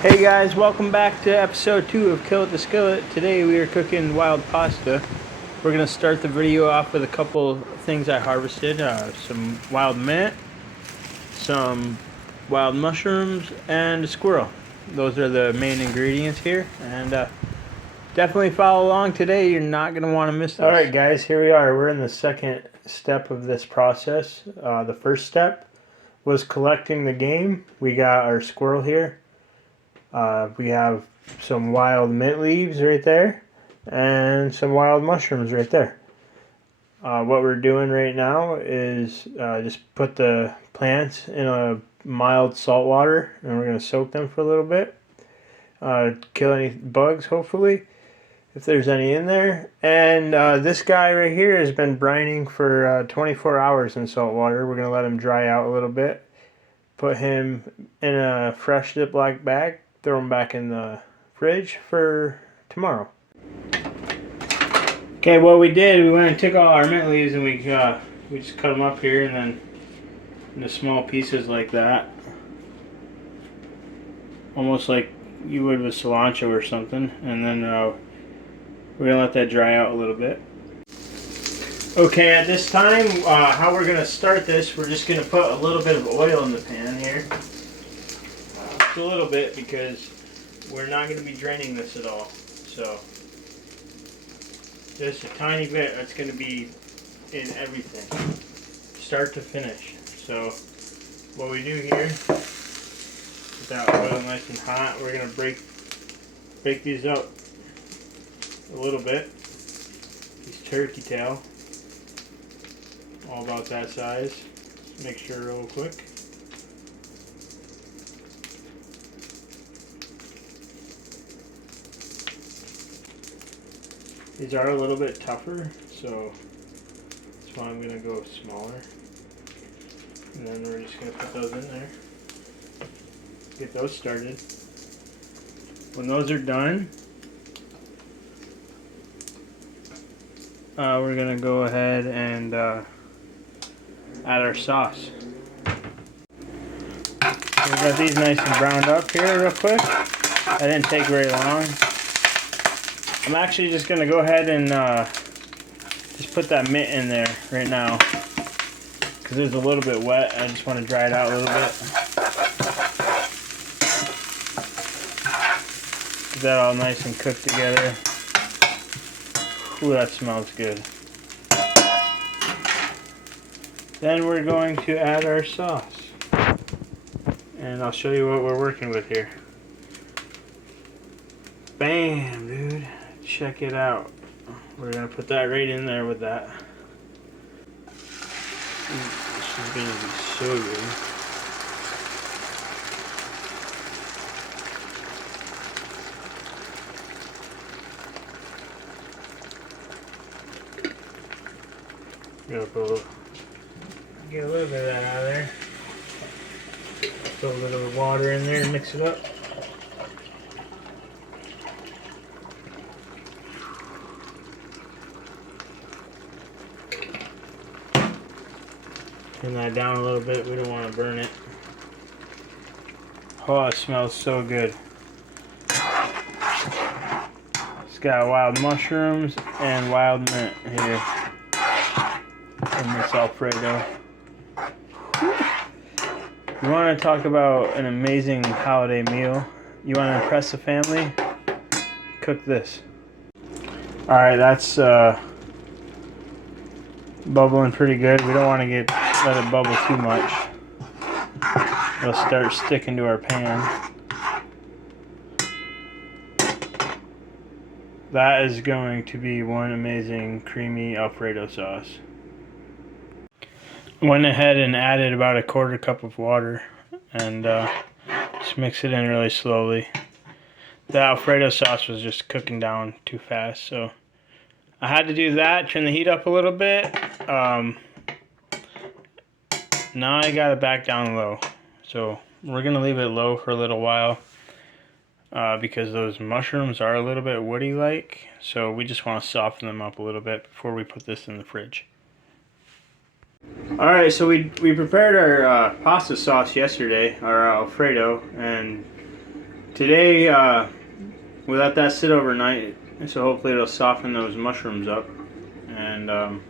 Hey guys, welcome back to episode 2 of Kill It the Skillet. Today we are cooking wild pasta. We're going to start the video off with a couple things I harvested. Some wild mint, some wild mushrooms, and a squirrel. Those are the main ingredients here. And definitely follow along today. You're not going to want to miss this. Alright guys, here we are. We're in the second step of this process. The first step was collecting the game. We got our squirrel here. We have some wild mint leaves right there and some wild mushrooms right there. What we're doing right now is just put the plants in a mild salt water, and we're going to soak them for a little bit. Kill any bugs, hopefully, if there's any in there. And this guy right here has been brining for 24 hours in salt water. We're going to let him dry out a little bit. Put him in a fresh Ziploc bag. Throw them back in the fridge for tomorrow. Okay, what we did, we went and took all our mint leaves and we just cut them up here and then into small pieces like that. Almost like you would with cilantro or something. And then we're going to let that dry out a little bit. Okay, at this time, how we're going to start this, we're just going to put a little bit of oil in the pan here. Just a little bit, because we're not going to be draining this at all. So just a tiny bit. That's going to be in everything, start to finish. So what we do here, with that oil nice and hot, we're going to break these up a little bit. These turkey tail, all about that size. Just make sure real quick. These are a little bit tougher, so that's why I'm going to go smaller. And then we're just going to put those in there. Get those started. When those are done, we're going to go ahead and add our sauce. We got these nice and browned up here real quick. That didn't take very long. I'm actually just going to go ahead and just put that mint in there right now, because it's a little bit wet. I just want to dry it out a little bit. Get that all nice and cooked together. Ooh, that smells good. Then we're going to add our sauce. And I'll show you what we're working with here. Bam, dude. Check it out. We're going to put that right in there with that. This is going to be so good. Get a little bit of that out of there. Put a little water in there and mix it up. Turn that down a little bit. We don't want to burn it. Oh, it smells so good. It's got wild mushrooms and wild mint here in this Alfredo. You want to talk about an amazing holiday meal? You want to impress the family? Cook this. Alright, that's bubbling pretty good. We don't want to let it bubble too much. It'll start sticking to our pan. That is going to be one amazing creamy Alfredo sauce. Went ahead and added about a quarter cup of water and just mix it in really slowly. The Alfredo sauce was just cooking down too fast, so I had to do that, turn the heat up a little bit. Now I got it back down low. So we're going to leave it low for a little while because those mushrooms are a little bit woody-like. So we just want to soften them up a little bit before we put this in the fridge. Alright, so we prepared our pasta sauce yesterday, our Alfredo, and Today, we let that sit overnight, so hopefully it'll soften those mushrooms up. And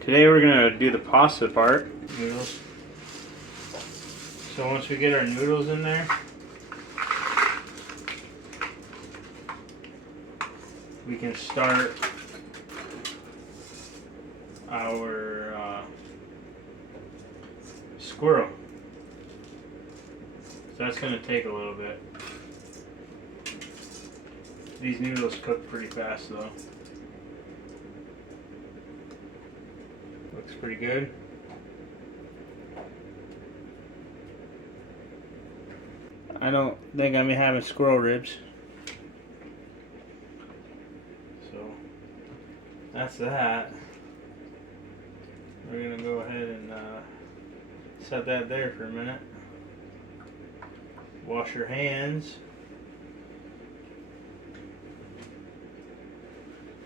today we're gonna do the pasta part. Noodles. So once we get our noodles in there, we can start our squirrel. So that's going to take a little bit. These noodles cook pretty fast though. Looks pretty good. I don't think I'm having squirrel ribs. So that's that. We're going to go ahead and set that there for a minute. Wash your hands.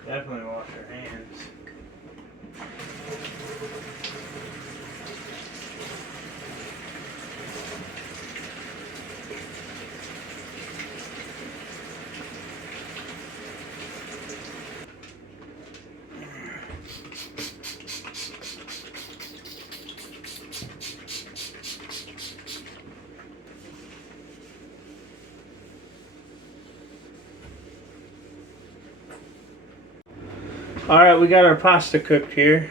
Definitely wash your hands. Alright, we got our pasta cooked here.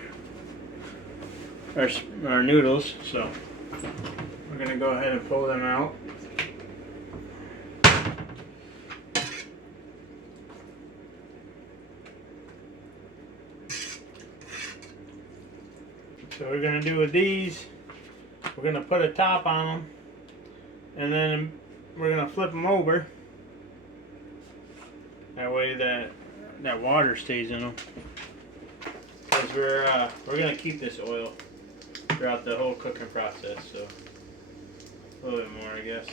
Our noodles, so we're going to go ahead and pull them out. So what we're going to do with these, we're going to put a top on them, and then we're going to flip them over. That way that water stays in them. Because we're going to keep this oil throughout the whole cooking process, so a little bit more, I guess.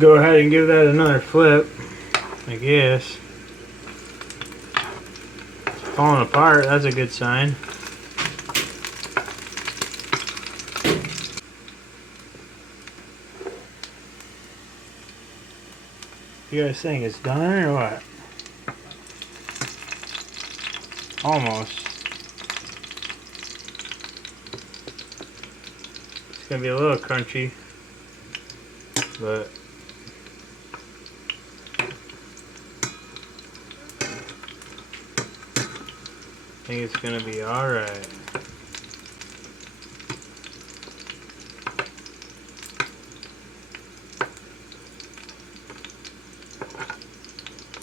Go ahead and give that another flip, I guess. It's falling apart, that's a good sign. You guys think it's done or what? Almost. It's gonna be a little crunchy, but I think it's gonna be alright.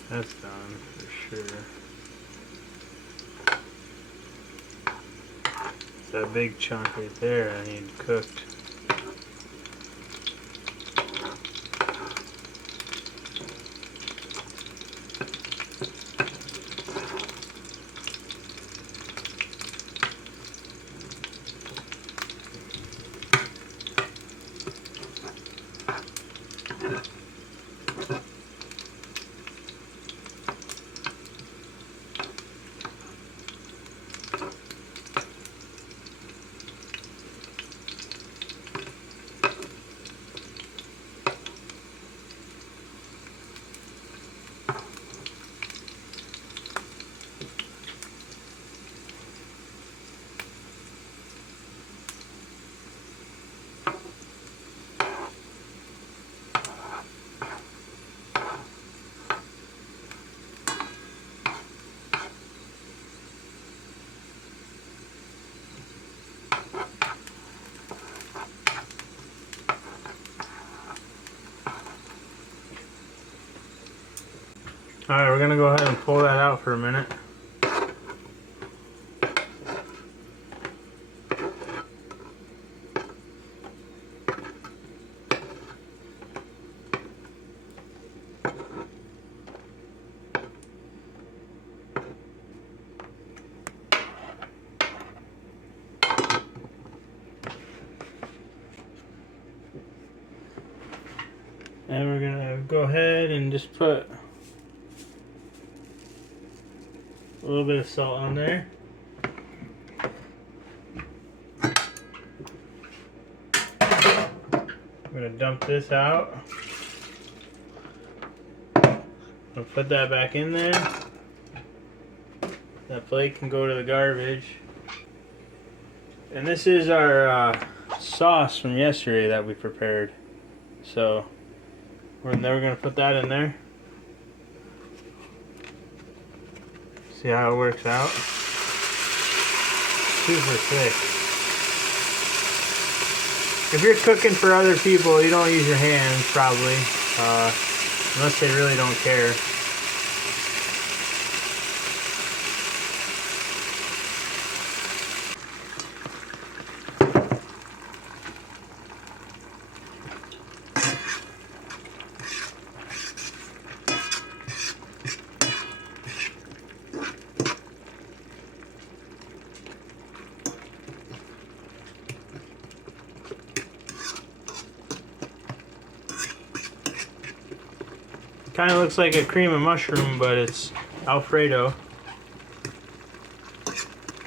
That's done for sure. That big chunk right there I need cooked. Alright, we're gonna go ahead and pull that out for a minute. And we're gonna go ahead and just put a little bit of salt on there. I'm gonna dump this out. I'll put that back in there. That plate can go to the garbage. And this is our sauce from yesterday that we prepared. So we're never gonna put that in there. See how it works out? Super thick. If you're cooking for other people, you don't use your hands probably, unless they really don't care. Kind of looks like a cream of mushroom, but it's Alfredo.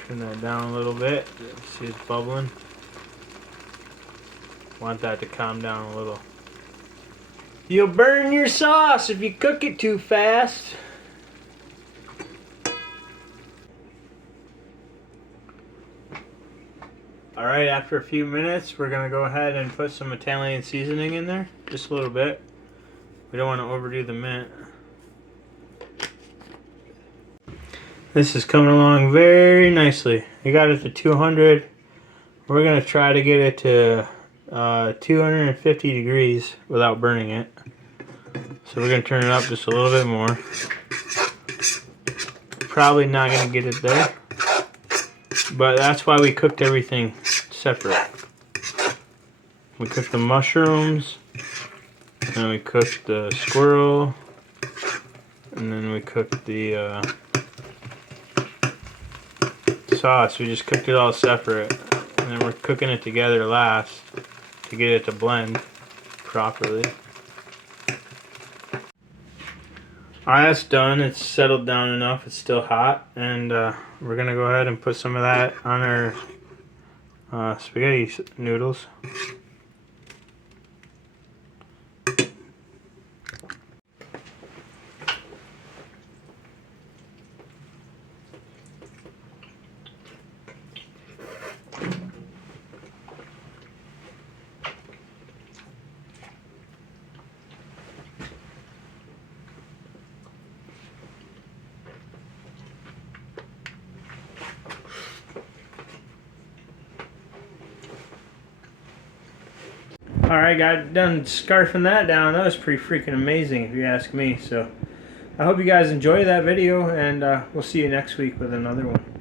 Turn that down a little bit. See it's bubbling. Want that to calm down a little. You'll burn your sauce if you cook it too fast. Alright, after a few minutes, we're going to go ahead and put some Italian seasoning in there. Just a little bit. We don't want to overdo the mint. This is coming along very nicely. I got it to 200. We're going to try to get it to 250 degrees without burning it. So we're going to turn it up just a little bit more. Probably not going to get it there. But that's why we cooked everything separate. We cooked the mushrooms. And we cooked the squirrel, and then we cooked the sauce. We just cooked it all separate, and then we're cooking it together last to get it to blend properly. Alright, that's done. It's settled down enough. It's still hot, and we're going to go ahead and put some of that on our spaghetti noodles. Alright, got done scarfing that down. That was pretty freaking amazing if you ask me. So I hope you guys enjoy that video, and we'll see you next week with another one.